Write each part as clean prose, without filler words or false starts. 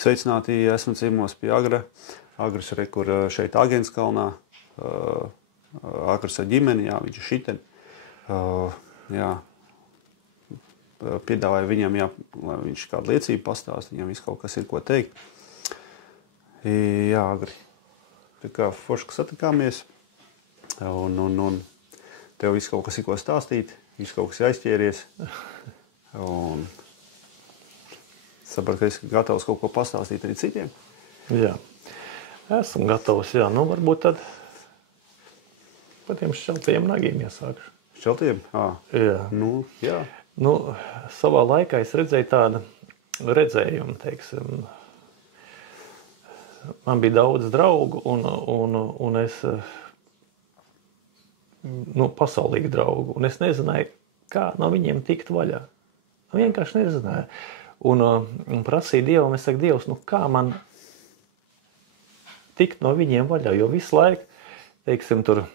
Sveicināti, esmu ciemos pie Agra. Agrs ir, kur šeit Āgenskalnā. Agrs ar ģimeni, jā, viņš ir šiten. Jā. Piedāvāju viņam, jā, lai viņš kādu liecību pastāst, viņam viss kaut kas ir ko teikt. Jā, Agri. Tā kā forši, ka satikāmies. Un tev viss kaut kas ir ko stāstīt, viss kaut kas ir aizķēries. Un sapratu, ka esi gatavs kaut ko pastāstīt arī citiem. Jā, esmu gatavs, jā. Nu, varbūt tad par tiem šķeltajiem nagiem iesākšu. Šķeltajiem? Jā. Jā. Nu, savā laikā es redzēju tādu redzējumu, teiksim. Man bija daudz draugu un es, pasaulīgi draugu, un es nezināju, kā no viņiem tikt vaļā. Vienkārši nezināju. Un prasīju Dievam, es saku, Dievs, kā man tikt no viņiem vaļā, jo visu laiku, teiksim, tur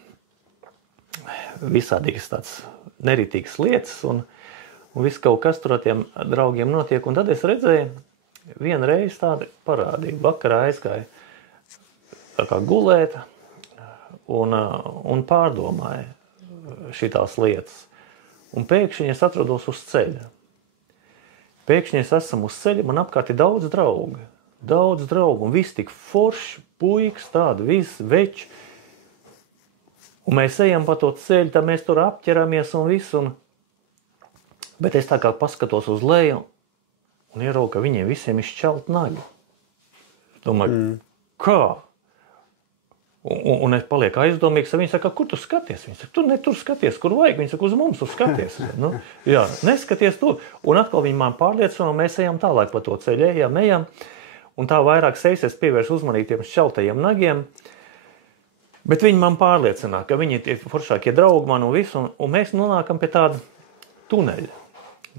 visādīgas tāds neritīgas lietas, un viss kaut kas tur ar tiem draugiem notiek, un tad es redzēju, vienu reizi tādu parādību, vakarā aizgāju tā kā gulēt, un pārdomāju šitās lietas, un pēkšņi es atrodos uz ceļa. Pēkšņi es esmu uz ceļa, man apkārt ir daudz draugu, un viss tik forši, puikas, tādi, viss veči. Un mēs ejam pa to ceļu, tā mēs tur apķeramies un visu, bet es tā kā paskatos uz leju un ieraugu, ka viņiem visiem ir šķelt nagi. Domāju, kā? Un es palieku aizdomīgs, viņi saka, kur tu skaties? Viņi saka, tu ne tur skaties, kur vajag. Viņi saka, uz mums tu skaties. Jā, neskaties tur. Un atkal viņi man pārliecina, un mēs ejam tālāk pa to ceļu, ejam. Un tā vairāk es pievēršu uzmanību tiem šķeltajiem nagiem. Bet viņi man pārliecinā, ka viņi ir foršākie draugi man un visu, un mēs nonākam pie tāda tuneļa.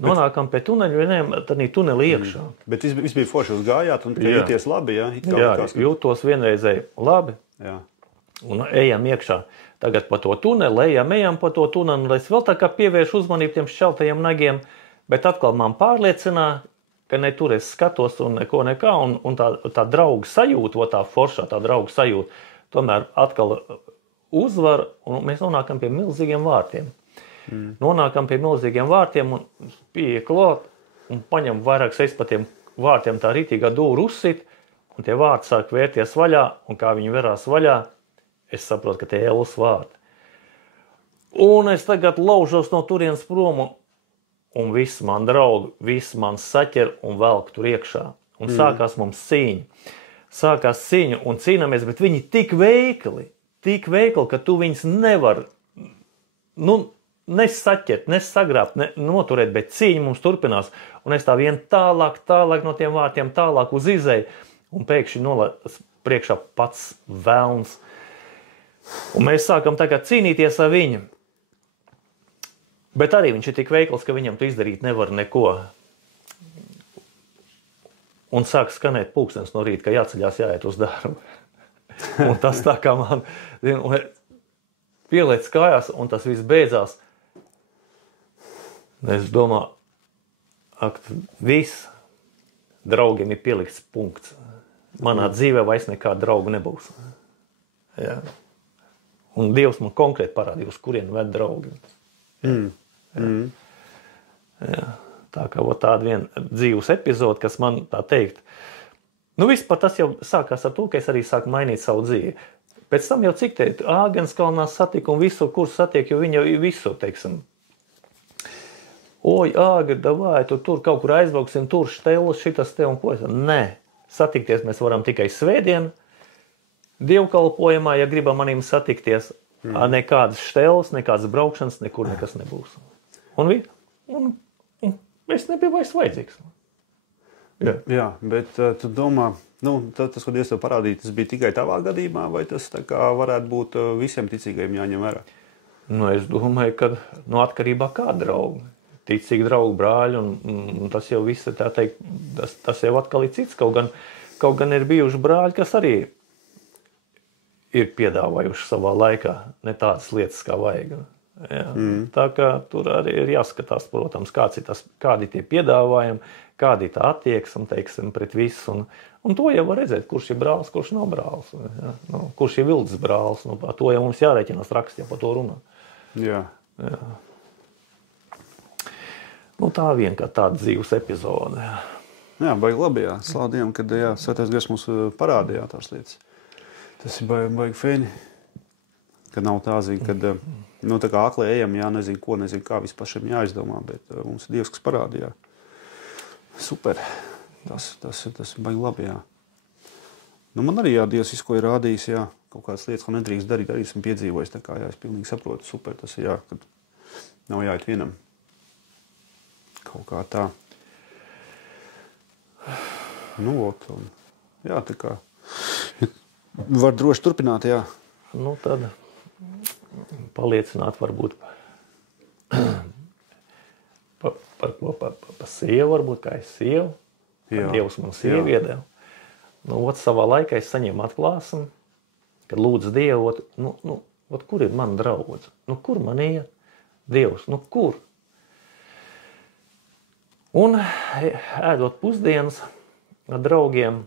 Nonākam pie tuneļa, vieniem tādā tunelī iekšā. Bet viss bija forši, jūs gājāt un jūties labi, jā? Jā, jūtos vienreizēji labi. Jā. Un ejam iekšā. Tagad pa to tuneli, ejam pa to tuneli, un es vēl tā kā pievēršu uzmanību tiem šķeltajiem nagiem, bet atkal man pārliecinā, ka ne tur es skatos un neko nekā, un tā drauga sajūta, tā foršā tā drauga sajūta, tomēr atkal uzvar, un mēs nonākam pie milzīgiem vārtiem. Nonākam pie milzīgiem vārtiem, un pieeja klāt, un paņem vairāk pa tiem vārtiem tā rītīgā dūru uzsit, un tie vārti sāk vērties vaļā, un kā viņi verās vaļā, es saprotu, ka tie Ēlas vārti. Un es tagad laužos no turienes prom, un visi man draugi, visi man saķer un velk tur iekšā. Un sākās mums cīņa. Sākās cīņa un cīnāmies, bet viņi tik veikli, ka tu viņus nevar, nesaķert, nesagrābt, noturēt, bet cīņa mums turpinās. Un es tā vien tālāk no tiem vārtiem, tālāk uz izēju, un pēkšņi nolaiž priekšā pats velns. Un mēs sākam tagad cīnīties ar viņu. Bet arī viņš ir tik veikls, ka viņam tu izdarīt nevar neko. Un sāk skanēt pulkstenis no rīta, ka jāceļās, jāiet uz darbu. Un tas tā kā man pieliec kājās, un tas viss beidzās. Es domāju, viss draugiem ir pielikts punkts. Manā dzīvē vairs nekāda draugu nebūs. Jā. Un Dievs man konkrēti parādīja, uz kurien ved draugi. Jā. Tā kā tāda viena dzīves epizode, kas man tā teikt. Vispār tas jau sākās ar to, ka es arī sāku mainīt savu dzīvi. Pēc tam jau cik te Āgenskalnā satiku un visu, kur satiek, jo viņi jau visu, teiksim. Oj, Āgri, davai, tu tur kaut kur aizbrauksim, tur štelis, šitas te un ko. Nē, satikties mēs varam tikai svētdien, dievkalpojumā, ja gribam manīm satikties, nekādas šteles, nekādas braukšanas, nekur nekas nebūs. Un es nebiju vairs vajadzīgs. Jā, bet tu domā, tas, ko Dievs tev parādīja, tas bija tikai tavā gadījumā, vai tas tā kā varētu būt visiem ticīgajiem jāņem vērā? Es domāju, ka atkarībā kā draugi. Ticīgi draugi, brāļi, un tas jau viss, tā teikt, tas jau atkal ir cits. Kaut gan ir bijuši brāļi, kas arī ir piedāvājuši savā laikā ne tādas lietas, kā vajag. Jā. Tā kā tur arī ir jāskatās, protams, kādi tie piedāvājumi, kādi tā attieksme, teiksim, pret visu. Un to jau var redzēt, kurš ir brālis, kurš nav brālis. Ja? Nu, kurš ir vildes brālis. Nu, to jau mums jārēķinās rakstā, ja par to runā. Jā. Jā. Nu, tā vien kā tāda dzīves epizode. Jā, baigi labi, jā. Slādījām, kad Svētais Gars mums parādījā tās lietas. Tas ir baigi fēni. Kad nav tā ziņa, kad tā kā aklē ejam, nezinu ko, nezinu kā, viss pašiem jāizdomā, bet mums ir Dievs, kas parādījā. Super. Tas ir baigi labi, jā. Nu, man arī, Dievs visu, ko ir rādījis, kaut kādas lietas, ko nedrīkst darīt, arī esmu piedzīvojis, tā kā, es pilnīgi saprotu, super, tas ir, kad nav jāiet vienam. Kaut kā tā. Nu, tā kā var droši turpināt, jā. Nu, tad paliecināt varbūt par sievu, varbūt kā es sievu. Dievs man sievu iedeva. Nu, savā laikā es saņēmu atklāsmi, kad lūdzu Dievu, kur ir mana draudze? Nu, kur man iet? Dievs, nu kur? Un ēdot pusdienas ar draugiem,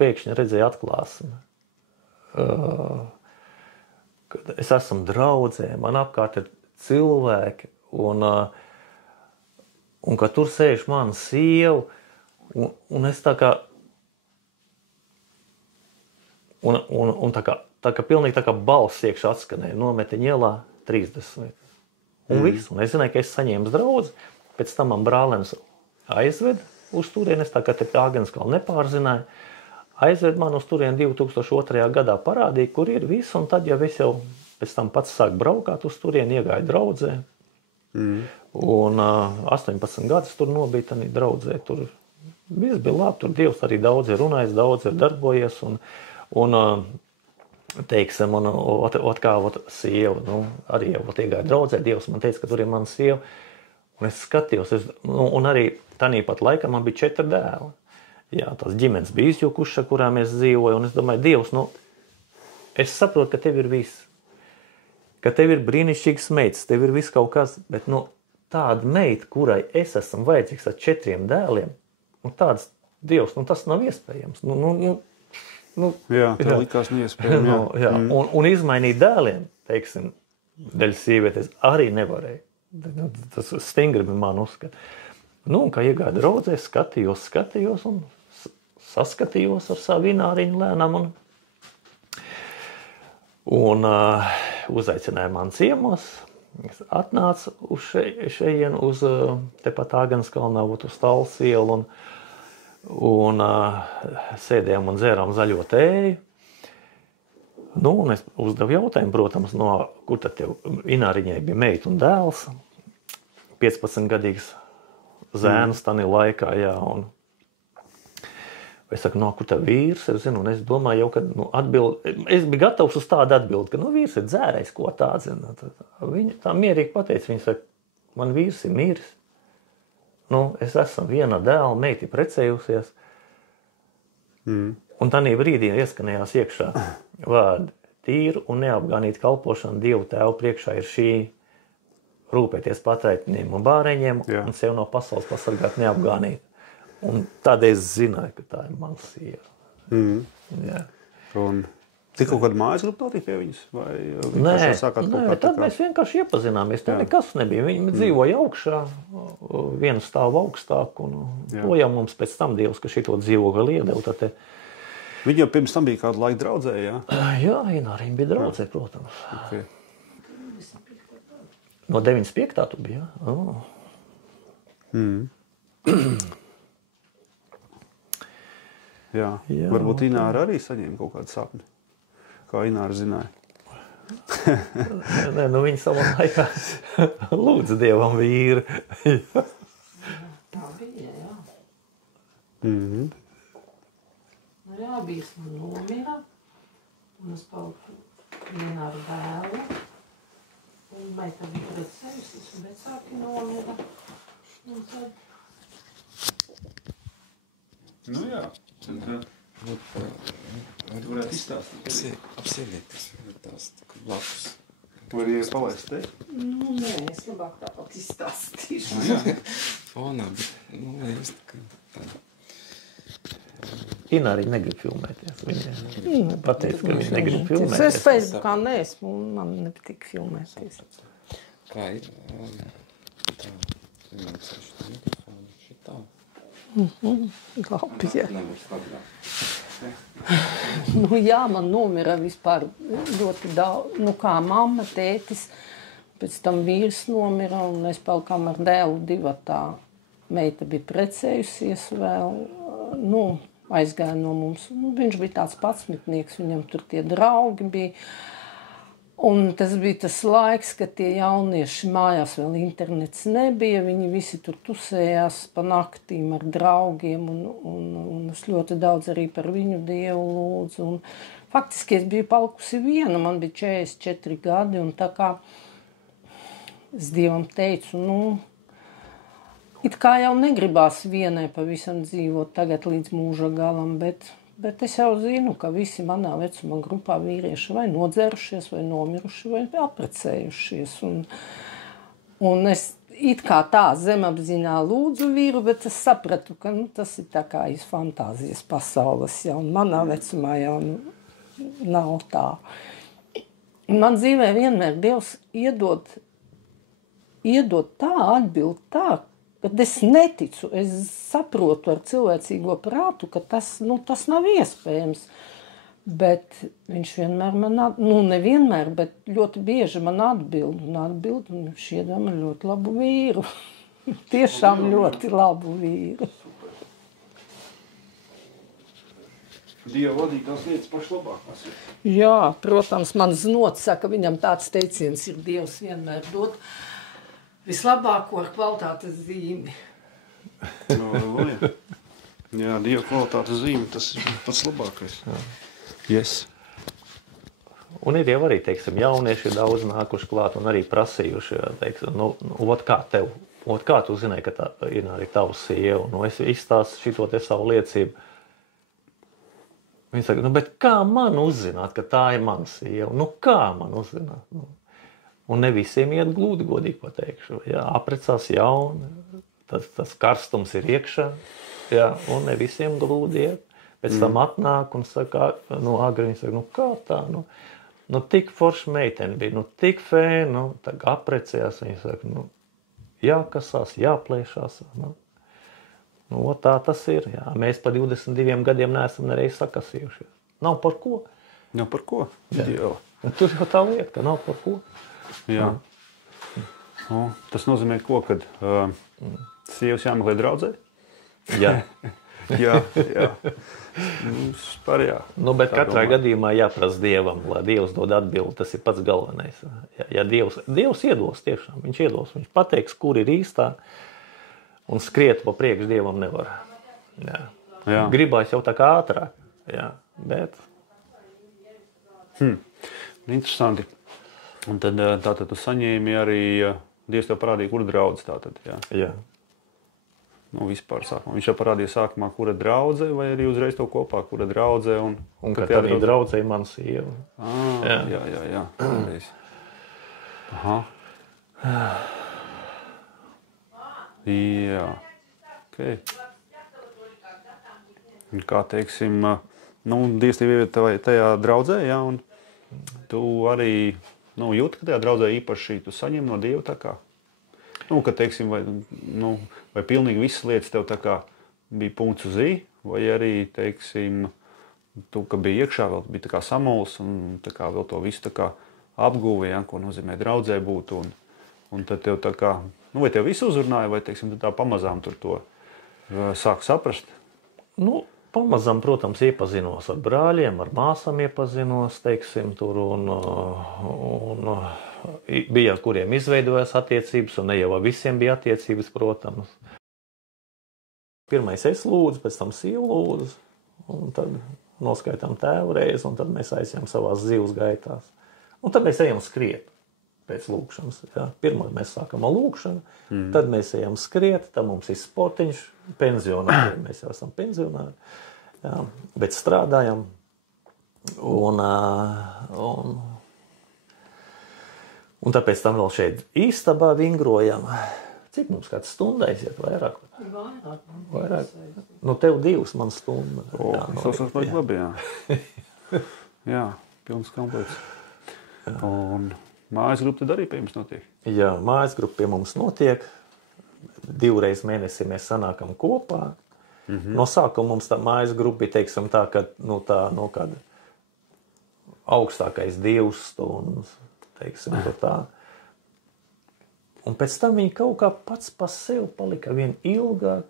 pēkšņi redzēju atklāsmi. Kad es esmu draudzē, man apkārt ir cilvēki, un ka tur sēž mana sieva, un es tā kā, un tā kā pilnīgi tā kā balss iekšā atskanēja, Nometeņa ielā 30. Un viss, un es zināju, ka es saņēmu draudzi, pēc tam man brālēns aizved uz turienes, tā kā te Āgenskalnu nepārzināja, aizved man uz turien 2002. gadā parādīja, kur ir viss, un tad jau es jau pēc tam pats sāku braukāt uz turien, iegāju draudzē. Un 18 gadus tur nobija tādā draudzē. Tur viss bija labi, tur Dievs arī daudz ir runājis, daudz ir darbojies, un teiksim, kā sieva, arī jau iegāju draudzē, Dievs man teica, ka tur ir mana sieva, un es skatījos, un arī tāpat laikā man bija 4 dēli. Jā, tās ģimenes bija izjukušas, kurā mēs dzīvojam, un es domāju, Dievs, es saprotu, ka tev ir viss, ka tev ir brīnišķīgs meitas, tev ir viss kaut kas, bet tāda meita, kurai es esmu vajadzīgs ar 4 dēliem, un tāds Dievs, tas nav iespējams. Jā, tā likās neiespējami. Jā. Un izmainīt dēliem, teiksim, dēļ sievietes arī nevarēja. Tas stingri bija man uzskata. Un kā iegāju draudzē, skatījos un saskatījos ar savu Ināriņu lēnām un uzaicināju man ciemos. Es atnācu uz šejienu, uz tepat Āgenskalnā, uz Tallas ielu un sēdējām un dzērām zaļo tēju. Un es uzdevu jautājumu, protams, kur tad tev Ināriņai bija meita un dēls, 15-gadīgs zēns tādā laikā, jā, un es saku, kur tev vīrs, es zinu, un es domāju jau, ka, es biju gatavs uz tādu atbildi, ka, vīrs ir dzērējis, ko tāds, viņa tā mierīgi pateica, viņa saka, man vīrs ir miris, es esmu viena dēla, meiti precējusies, un tādā brīdī ieskanējās iekšā vārdi, tīru un neapgānīt kalpošanu Dievu Tēvu priekšā ir šī rūpēties patraitniem un bāreņiem, un sev no pasaules pasargāt neapgānīt. Un tādēļ es zināju, ka tā ir mana sieva. Jā. Un tik kaut kāda mājas grupa notika pie viņas? Nē, tad mēs vienkārši iepazināmies. Tā nekas nebija. Viņi dzīvoja augšā, vienu stāvu augstāk, un to jau mums pēc tam Dievs, ka šito dzīvokli iedeva. Viņi jau pirms tam bija kādu laiku draudzē, jā? Jā, Ināriņa bija draudzē, protams. Okay. No 95. tu biji, jā? Jā, varbūt Ināra arī saņēma kaut kādu sapni, kā Ināra zināja. Nē, viņa savā laikā lūdza Dievam vīru. Tā bija, jā. Jā, bijis man nomira, un es paliku vienā ar dēlu, un meita bija precējusies, un vecāki nomira. Un tad... Jā, tad varētu izstāstīt. Apsēdieties, tās blakus. Var ies palaist te? Nu, nē, es labāk tāpat izstāstīšu. Jā, fonā, bet, īsti, ka tāda. Ina arī negrib filmēties. Viņa pateica, ka viņa negrib filmēties. Es Facebookā neesmu, un man nepatīk filmēties. Kā ir? Tā, finansēšu tā mikrofonu, šitā. Labi, jā. Nebūs labāk. Nu jā, man nomira vispār ļoti daudz, nu kā mamma, tētis, pēc tam vīrs nomira, un es palikām ar dēlu divatā. Meita bija precējusies vēl, nu, aizgāja no mums. Nu, viņš bija tāds patsmitnieks, viņam tur tie draugi bija. Un tas bija tas laiks, kad tie jaunieši mājās vēl internets nebija, viņi visi tur tusējās pa naktīm ar draugiem, un es ļoti daudz arī par viņu Dievu lūdzu. Un faktiski es biju palikusi viena, man bija 44 gadi, un tā kā es Dievam teicu, nu, it kā jau negribās vienai pavisam dzīvot tagad līdz mūža galam, bet es jau zinu, ka visi manā vecuma grupā vīrieši vai nodzerušies, vai nomiruši, vai apprecējušies. Un es it kā tā zemapziņā lūdzu vīru, bet es sapratu, ka tas ir tā kā iz fantāzijas pasaules, ja, un manā vecumā jau nav tā. Un man dzīvē vienmēr Dievs iedod tā, atbild tā, kad es neticu, es saprotu ar cilvēcīgo prātu, ka tas nav iespējams. Bet viņš vienmēr man nevienmēr, bet ļoti bieži man atbild, un viņš iedod man ļoti labu vīru. Tiešām ļoti labu vīru. Dieva vadītās lietas pašlabākās. Jā, protams, man znots saka, viņam tāds teiciens ir Dievs vienmēr dod. Vislabāko ar kvalitātes zīmi. Jā, Dieva kvalitātes zīme, tas ir pats labākais. Yes. Un ir jau arī, teiksim, jaunieši ir daudz nākuši klāt un arī prasījuši, teiksim, kā tu zināji, ka tā ir arī tava sieva, es izstāstu šito te savu liecību. Viņi saka, bet kā man uzzināt, ka tā ir mana sieva? Kā man uzzināt? Un ne visiem iet glūdi, godīgi pateikšu. Jā, aprecās jauni, tas karstums ir iekšā, jā, un ne visiem glūdi iet. Pēc tam atnāk un saka, agri viņi saka, kā tā, tik forša meitene bija, tik fēna, tagad aprecējās, viņi saka, jākasās, jāplēšās, tā tas ir, jā. Mēs pa 22 gadiem neesam nereiz sakasījušies. Nav par ko. Nav par ko? Jā. Tur jau tā lieta, ka nav par ko. Jā. Tas nozīmē ko, kad sievas jāmeklē draudzē? Jā. Jā. Pārējā. Bet katrā gadījumā jāprasa Dievam, lai Dievs dod atbildi, tas ir pats galvenais. Ja Dievs iedos tiešām, viņš pateiks, kur ir īstā, un skriet pa priekš Dievam nevar. Jā. Gribās jau tā kā ātrāk, jā, bet... Interesanti. Un tad tātad tu saņēmi arī, Dievs tev parādīja, kura draudze tātad, jā? Jā. Vispār sākumā. Viņš jau parādīja sākumā, kura draudze, vai arī uzreiz to kopā, kura draudze, un ka tā bija draudze ir mana sieva. Jā. Aha. Jā. Okay. Un kā teiksim, Dievs tev ir tajā draudzē, jā, un tu arī, jūti, ka tajā draudzē īpaši tu saņem no Dieva tā kā? Ka teiksim, vai pilnīgi visas lietas tev tā kā bija punkts uz I, vai arī, teiksim, tu, ka bija iekšā vēl bija tā kā samuls un tā kā vēl to visu tā kā apguvi, ja, ko nozīmē draudzē būt, un tad tev tā kā, vai tev visu uzrunāja, vai, teiksim, tu tā pamazām tur to sāk saprast? Pamazām, protams, iepazinos ar brāļiem, ar māsām iepazinos, teiksim, tur, un bija, ar kuriem izveidojās attiecības, un ne jau visiem bija attiecības, protams. Pirmais es lūdzu, pēc tam sievu lūdzu, un tad noskaitām tēvu reizi, un tad mēs aizjām savās dzīves gaitās. Un tad mēs ejam skriet pēc lūkšanas. Ja. Pirmā mēs sākam ar lūkšanu, tad mēs ejam skriet, tad mums ir sportiņš, pensionāri, mēs jau esam pensionāri, ja, bet Un tāpēc tam vēl šeit istabā vingrojam. Cik mums kāds stundais iet vairāk? Vairāk. Nu, tev 2, man stunda. Tas vajag labi, jā. Jā, pilns komplekts. Un mājas grupa tad arī pie jums notiek? Jā, mājas grupa pie mums notiek. 2 reizes mēnesī mēs sanākam kopā. No sākuma mums tā mājas grupa bija, teiksim, tā, ka, kāda augstākais 2 stundas, teiksim, tā. Un pēc tam viņi kaut kā pats pa sevi palika arvien ilgāk.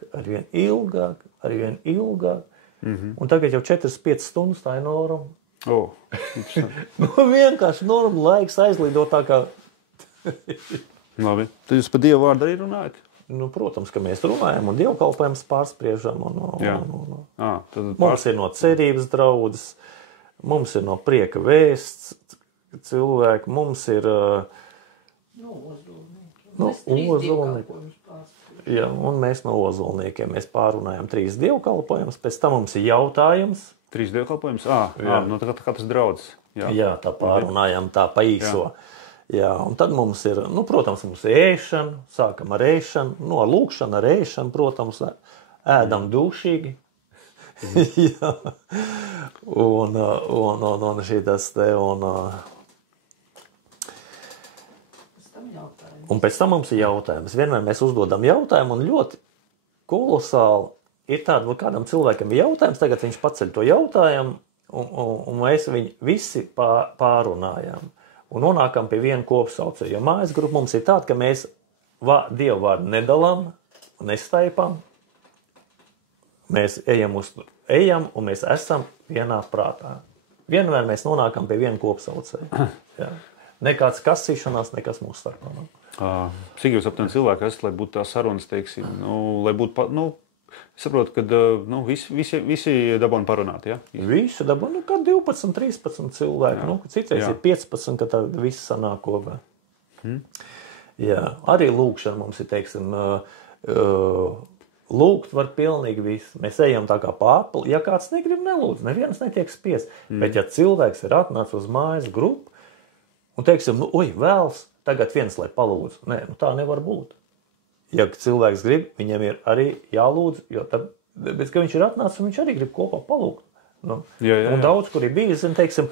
Un tagad jau 4-5 stundas tā ir norma. Vienkārši norma laiks aizlidot tā kā... Labi. Tad jūs par Dievu vārdu arī runājat? Nu, protams, ka mēs runājam un dievkalpojums pārspriežam. Mums ir no cerības draudzes, mums ir no prieka vēsts cilvēki, mums ir... Ozolniekiem. Jā, un mēs no ozolniekiem. Mēs pārunājam 3 dievkalpojumus, pēc tam mums ir jautājums. 3 dievkalpojumus? Nu tā katrs draudzes. Jā, tā pārunājam tā pa īso. Jā, un tad mums ir, protams, mums ir ēšana, sākam ar ēšanu, ar lūkšanu, ar ēšanu, protams, ēdam dušīgi. Jā. Un šitas te, un pēc tam mums ir jautājums. Vienmēr mēs uzdodam jautājumu, un ļoti kolosāli ir tāda, kādam cilvēkam ir jautājums, tagad viņš paceļ to jautājumu, un mēs viņu visi pārunājam. Un nonākam pie viena kopsaucēja. Jo mājas grupa mums ir tāda, ka mēs Dievu vārdu nedalām, nestaipām. Mēs ejam un mēs esam vienā prātā. Vienmēr mēs nonākam pie viena kopsaucēja. Nekāds kasīšanās, nekas mūsu starpā. Cik jūs aptuveni cilvēki esat, lai būtu tā sarunas, teiksim, lai būtu, es saprotu, ka visi dabūna parunāt, ja? Visi dabūna, kā 12-13 cilvēki, citreiz ir 15, ka tad viss sanāk kopā. Jā, arī lūkšana mums ir, teiksim, lūgt var pilnīgi visu. Mēs ejam tā kā pārpali, ja kāds negrib nelūdz, neviens netiek spiest. Bet ja cilvēks ir atnācis uz mājas grupu un, teiksim, vēls, tagad viens, lai palūdz. Nē, tā nevar būt. Ja cilvēks grib, viņam ir arī jālūdz, jo tad, bet, ka viņš ir atnācis, un viņš arī grib kopā palūgt. Un daudz, kur ir bijis, un teiksim,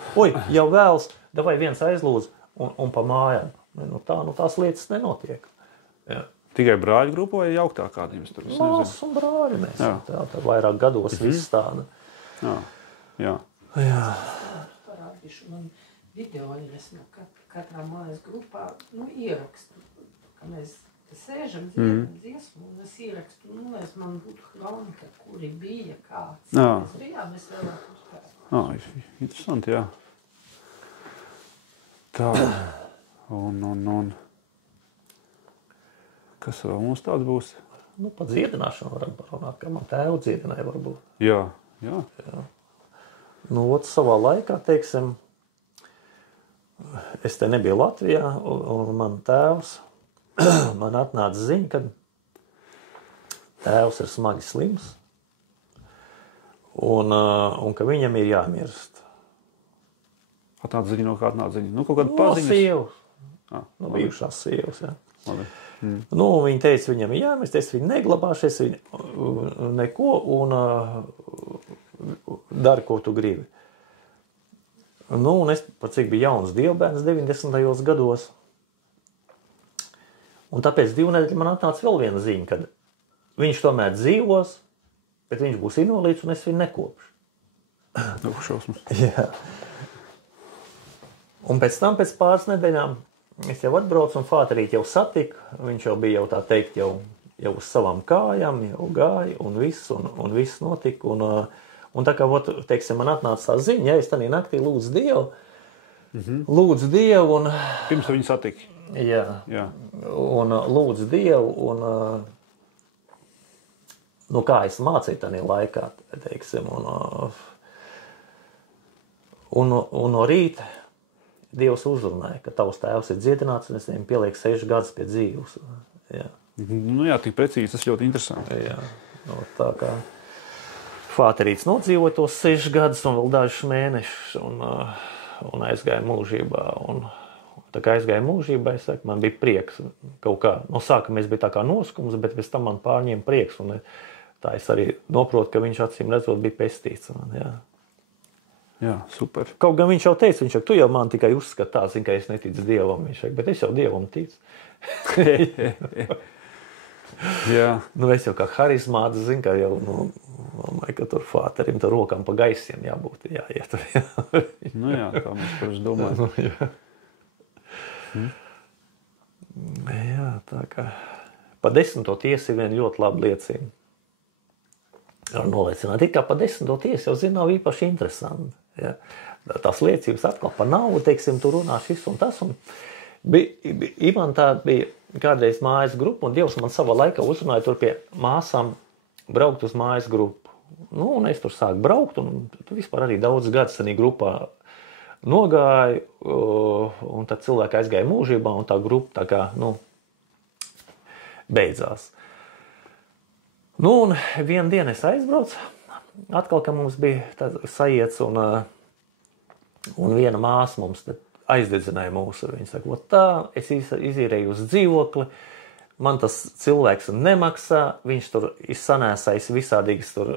jau vēls, davai viens aizlūdz un pa mājām. Tās lietas nenotiek. Jā. Tikai brāļu grupu vai jauktā kādiem tur? Māsas un brāļi mēs. Tā vairāk gados viss tāda. Jā. Parādīšu man video, ja es katrā mājas grupā ierakstu, ka mēs sēžam, dziesmu, un es ierakstu, lai man būtu kronika, kuri bija, kāds. Mēs bijām, mēs vēlāk uzkārt. Interesanti, jā. Tā, un kas vēl mums tāds būs? Par dziedināšanu varam parunāt, kā man tēvu dziedināja varbūt. Jā. Savā laikā, teiksim, es te nebiju Latvijā, un man tēvs, man atnāca ziņa, ka tēvs ir smagi slims un ka viņam ir jāmirst. Atnāca ziņa no kā atnāca ziņa? Kaut kāda paziņas? No sievas. Bijušās sievas, jā. Viņi teica, viņam ir jāmirst, es viņu neglabāšu, es viņu neko un dari, ko tu gribi. Un es pat cik biju jauns dievbērns 90. gados. Un tāpēc 2 nedēļas man atnāca vēl viena ziņa, kad viņš tomēr dzīvos, bet viņš būs invalīds un es viņu nekopšu. Šausmas. Jā. Un pēc tam, pēc pāris nedēļām, es jau atbraucu un Fāterīt jau satika. Viņš jau bija, jau tā teikt, jau uz savām kājām, jau gāja un viss notika. Un tā kā, teiksim, man atnāca tā ziņa, ja es tādā naktī lūdzu Dievu, un... Pirms viņu satika. Jā. Un lūdzu Dievu, un kā es mācīju tādā laikā, teiksim, un no rīta Dievs uzrunāja, ka tavs tēvs ir dziedināts, un es viņam pielieku 6 gadus pie dzīves. Jā. Tik precīzi, tas ļoti interesanti. Jā. Tā kā Fāterīts nodzīvoja tos 6 gadus un vēl dažus mēnešus, un aizgāja mūžībā, un tā kā aizgāju mūžībā, es saku, man bija prieks kaut kā. No sākuma es biju tā kā noskums, bet pēc tam man pārņēma prieks. Un tā es arī noprotu, ka viņš acīm redzot bija pestīts. Jā, super. Kaut gan viņš jau teica, viņš saka, tu jau man tikai uzskati tā, zin, ka es neticu Dievam. Viņš saka, bet es jau Dievam ticu. Jā. Nu, es jau kā harizmāts, zinu, ka jau, domāju, ka tur fāterim tur rokām pa gaisiem jābūt, jāiet. Nu jā, kā mēs parasti domājam. Jā, tā kā. Pa 10. tiesu ir viena ļoti laba liecība. Ar noliecināt. It kā pa 10. tiesu jau zina, nav īpaši interesanti. Ja? Tās liecības atkal par naudu, teiksim, tur runā šis un tas. Un man tā bija kādreiz mājas grupa, un Dievs man savā laikā uzrunāja tur pie māsām braukt uz mājas grupu. Nu, un es tur sāku braukt, un vispār arī daudz gadus tādā grupā nogāju, un tad cilvēki aizgāja mūžībā, un tā grupa tā kā, beidzās. Nu, un vienu dienu es aizbraucu, atkal, ka mums bija sajiets, un viena māsa mums aizdedzināja mūsu. Viņa saka, tā, es izīrēju uz dzīvokli, man tas cilvēks nemaksā, viņš tur ir sanēsājis visādīgas tur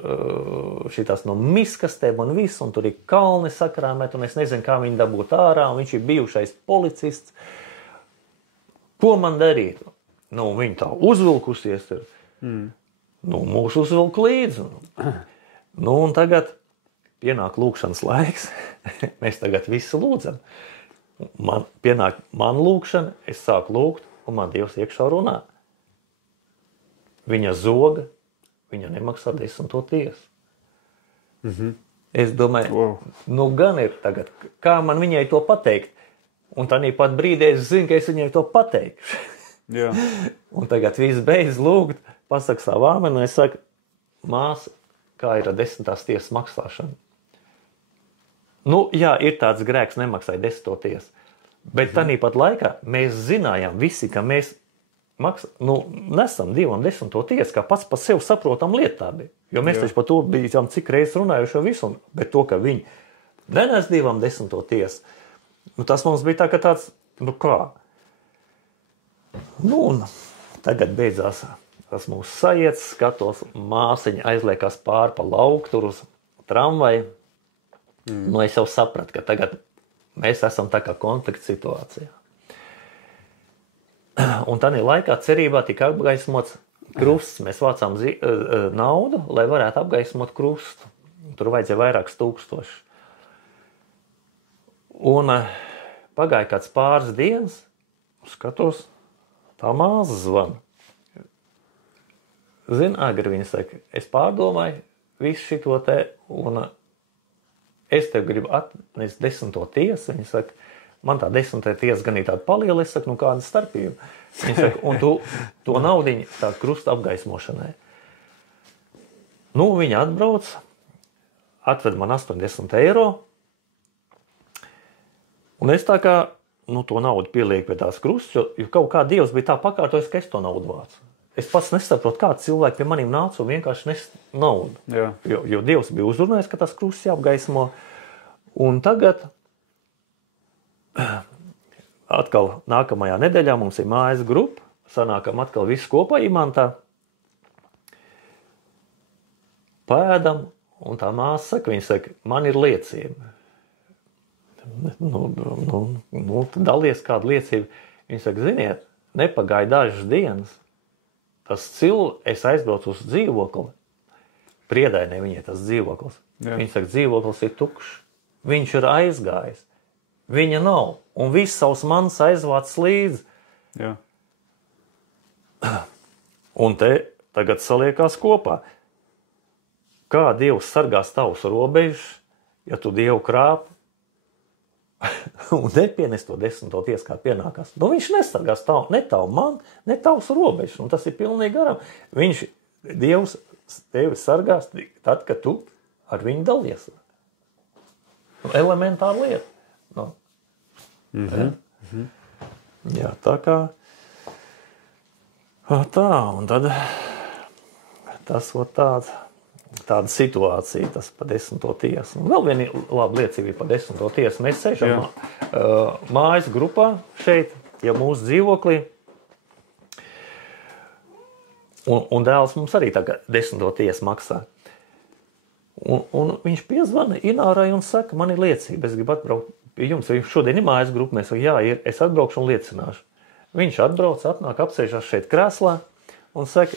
šitās no miskastēm un viss, un tur ir kalni sakrāmēt, un es nezinu, kā viņi dabūt ārā, un viņš ir bijušais policists. Ko man darīt? Nu, viņa tā uzvilkusies ir. Nu, mūs uzvilk līdzi. Nu, un tagad pienāk lūkšanas laiks. Mēs tagad visi lūdzam. Pienāk man lūkšana, es sāku lūgt, un man Dievs iekšā runā. Viņa zoga, viņa nemaksā 10. tiesu. Es domāju, nu gan ir tagad, kā man viņai to pateikt. Un tādā pat brīdī es zinu, ka es viņai to pateikšu. Jā. Un tagad viss beidz lūgt, pasaka savu āmeni, un es saku, māsa, kā ir ar 10. tiesas maksāšanu? Nu, jā, ir tāds grēks, nemaksāja 10. tiesu. Bet tādā pat laikā mēs zinājām visi, ka mēs nesam Dievam 10. tiesu, kā pats par sevi saprotam lietā bija. Jo mēs taču par to bijām cik reizes runājuši visu, bet to, ka viņi nenes Dievam 10. tiesu, tas mums bija tā, ka tāds, kā? Nu, un tagad beidzās tas mūsu sajiets, skatos, māsiņa aizliekās pāri pa lauku tur uz tramvaju. Nu, es jau sapratu, ka tagad mēs esam tā kā konflikta situācijā. Un tādā laikā cerībā tika apgaismots krusts. Mēs vācām naudu, lai varētu apgaismot krustu. Tur vajadzēja vairākas tūkstoši. Un pagāja kāds pāris dienas, skatos, tā māsa zvana. Zini, agri viņa saka, es pārdomāju visu šito te, un es tev gribu atnest 10. tiesu. Viņa saka, man tā 10. tiesa gan ir tāda paliela, es saku, kāda starpība. Viņa saka, un tu to naudiņu tā krusta apgaismošanai. Nu, viņa atbrauc, atved man 80 eiro, un es tā kā, to naudu pielieku pie tās krustas, jo kaut kā Dievs bija tā pakārtojis, ka es to naudu vācu. Es pats nesaprotu, kāds cilvēki pie maniem nāca un vienkārši nes naudu. Jā. Jo Dievs bija uzrunājis, ka tas krusts jāapgaismo. Un tagad atkal nākamajā nedēļā mums ir mājas grupa, sanākam atkal visu kopā imantā, pēdam, un tā māsa saka, viņa saka, man ir liecība. Dalies kādu liecību. Viņa saka, ziniet, nepagāja dažas dienas, es aizbraucu uz dzīvokli, Priedainē viņai tas dzīvoklis. Jā. Viņa saka, dzīvoklis ir tukšs, viņš ir aizgājis. Viņa nav, un viss savs mans aizvāc līdzi. Jā. Un te tagad saliekās kopā. Kā Dievs sargās tavus robežus, ja tu Dievu krāp un nepienes to 10. tiesu, kā pienākās. Viņš nesargās ne tavu man, ne tavus robežus, un tas ir pilnīgi garam. Dievs tevi sargās tad, kad tu ar viņu dalies. Elementāra lieta. Jā, tā kā tā, un tad tas tāds tāda situācija, tas pa 10. tiesu. Un vēl viena laba liecība par 10. tiesu. Mēs sēžam mājas grupā šeit, ja mūsu dzīvoklī. Un dēls mums arī tagad 10. tiesu maksā. Un viņš piezvana Inārai un saka, man ir liecība, es gribu atbraukt pie jums. Viņš šodien ir mājas grupa, mēs saka, jā, es atbraukšu un liecināšu. Viņš atbrauc, atnāk, apsēžās šeit krēslā un saka,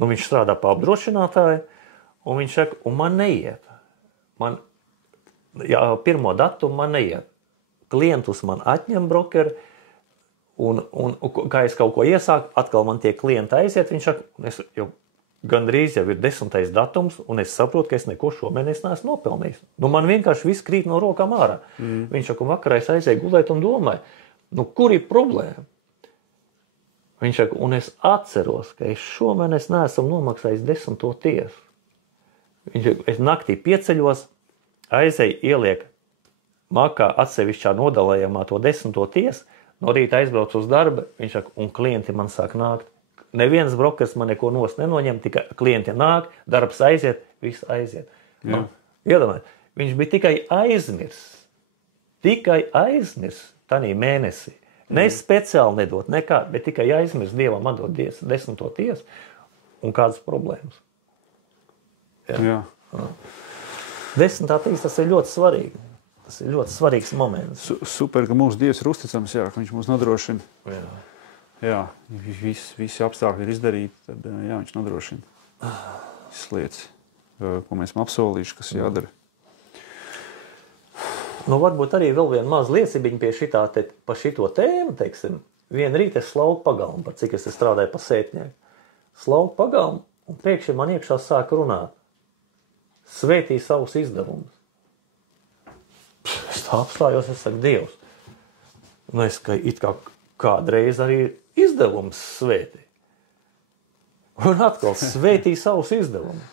viņš strādā pa apdrošinātāju, un viņš saka, un man neiet. Pirmo datumu man neiet. Klientus man atņem brokeri, un kā es kaut ko iesāku, atkal man tie klienti aiziet, viņš saka, es jau gandrīz jau ir 10. datums, un es saprotu, ka es neko šomēnes neesmu nopelnījis. Man vienkārši viss krīt no rokām ārā. Viņš saka, vakarā es aizēju gulēt un domāju, kur ir problēma? Viņš saka, un es atceros, ka es šomēnes neesmu nomaksājis 10. tiesu. Viņš saka, es naktī pieceļos, aizēju, ieliek makā atsevišķā nodalējumā to 10. tiesu, no rīta aizbrauc uz darba, viņš saka, un klienti man sāk nākt. Neviens brokers man neko nost nenoņem, tikai klienti nāk, darbs aiziet, viss aiziet. Iedomājiet, viņš bija tikai aizmirs tanī mēnesī. Ne speciāli nedot nekā, bet tikai aizmirs Dievam atdot 10. tiesu un kādas problēmas. Jā. 10. tiesa, tas ir ļoti svarīgi. Tas ir ļoti svarīgs moments. Super, ka mūsu Dievs ir uzticams, jā, ka viņš mūs nodrošina. Jā, visi apstākļi ir izdarīti, tad jā, viņš nodrošina visas lietas, ko mēs esam apsolījuši, kas jādara. Varbūt arī vēl viena maza liecībiņa pie pa šito tēmu, teiksim. Vienu rītu es slauku pagalmu, par cik es strādāju pa sētnieku. Slauku pagalmu, un priekšā man iekšā sāka runāt. Svētī savus izdevumus. Es tā apstājos, es saku, Dievs. Es it kā kādreiz arī izdevums svētī. Un atkal svētī savus izdevumus.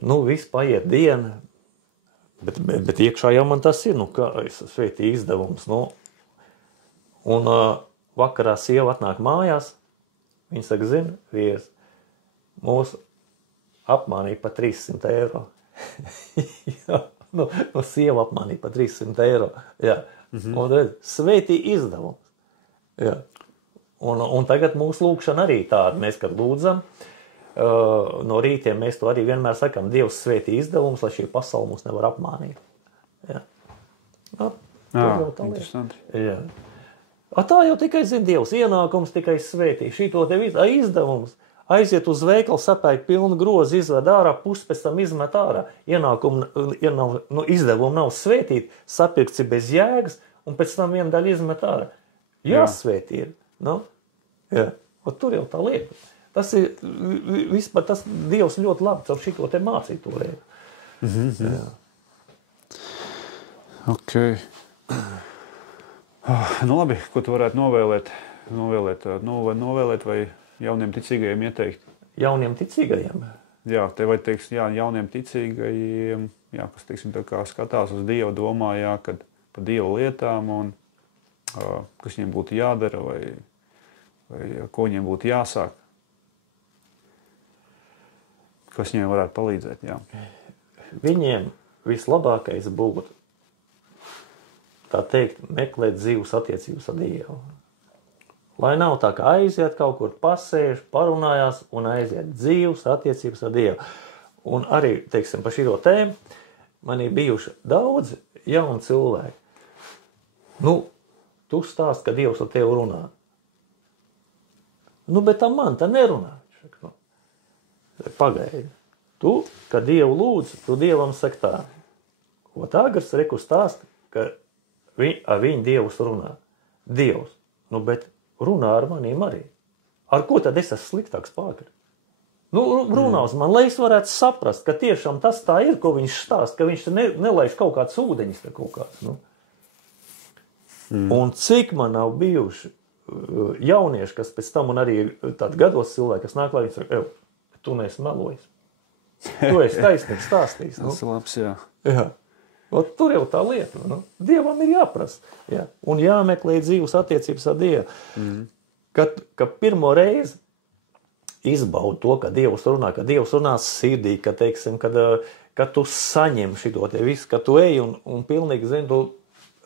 Viss paiet diena, bet iekšā jau man tas ir, kā es svētī izdevums. Un vakarā sieva atnāk mājās, viņa saka, zina, vīrs, mūs apmānīja pa 300 eiro. Jā. Sieva apmānīja pa 300 eiro. Jā. Un svētī izdevums. Jā. Un tagad mūsu lūkšana arī tāda. Mēs, kad lūdzam, no rītiem mēs to arī vienmēr sakam, Dievs svētī izdevums, lai šī pasaule mūs nevar apmānīt. Jā. Interesanti. Jā. Tā jau tikai zina Dievs, ienākums tikai svētī. Šito te izdevums. Aiziet uz veikalu, sapēk pilnu grozu, izved ārā, pusi pēc tam izmet ārā. Izdevumi nav svētīti, sapirkts ir bez jēgas, un pēc tam viena daļa izmet ārā. Jāsvētī ir. Jā. Tur jau tā lieta. Tas ir vispār, tas Dievs ļoti labi caur šito te mācīja to lietu. Jā. Ok. Labi, ko tu varētu novēlēt vai jauniem ticīgajiem ieteikt? Jauniem ticīgajiem? Jā, te vai teiks, jauniem ticīgajiem, kas, teiksim, tā kā skatās uz Dievu, domā, kad par Dievu lietām un kas viņiem būtu jādara vai ko viņiem būtu jāsāk. Kas viņiem varētu palīdzēt, jā. Viņiem vislabākais būtu, tā teikt, meklēt dzīvus attiecības ar Dievu. Lai nav tā, ka aiziet kaut kur pasēž, parunājās un aiziet dzīvus attiecības ar Dievu. Un arī, teiksim, par šito tēmu man ir bijuši daudzi jauni cilvēki. Tu stāst, ka Dievs ar tevi runā. Bet tam man tā nerunā. Pagaidi. Tu, kad Dievu lūdz, tu Dievam saka tā. Agars reku stāst, ka ar viņu Dievs runā. Dievs. Bet runā ar manīm arī. Ar ko tad es esmu sliktāks pārkar? Runā uz man, lai es varētu saprast, ka tiešām tas tā ir, ko viņš stāst, ka viņš nelaiž kaut kāds ūdeņus vai kaut kāds. Un cik man nav bijuši jaunieši, kas pēc tam un arī tādi gados cilvēki, kas nāk, lai viņi saka, tu neesi melojis. Tu esi taisnīgs stāstījis. Tas ir labs, jā. Jā. Tur jau tā lieta. Dievam ir jāprasa. Jā. Un jāmeklē dzīvas attiecības ar Dievu. Kad pirmo reizi izbaudi to, ka Dievs runās sirdī, ka, teiksim, kad tu saņem šito te visu, ka tu ej un pilnīgi, zini,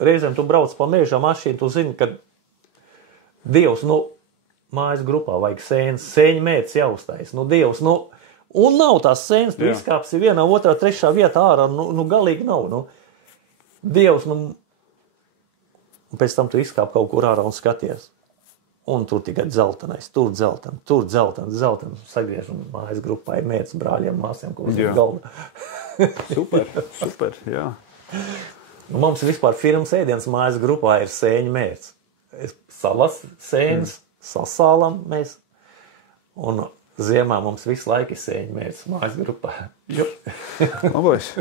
reizēm tu brauc pa meža mašīnu, tu zini, ka Dievs, mājas grupā vajag sēņu mērķis jāuztais, Dievs, un nav tās sēnes, tu izkāpsi vienā, otrā, trešā vietā ārā, galīgi nav, Dievs, un pēc tam tu izkāp kaut kur ārā un skaties. Un tur tikai dzeltenais, tur dzeltens, sagriež un mājas grupā ir mērķis brāļiem, māsiem, kur uz galda. Super, jā. Mums vispār firmas ēdienas mājas grupā ir sēņu mērķis. Salas sēņas, sasālam mēs, un ziemā mums visu laiku ir sēņu mērķis mājas grupā. Labais.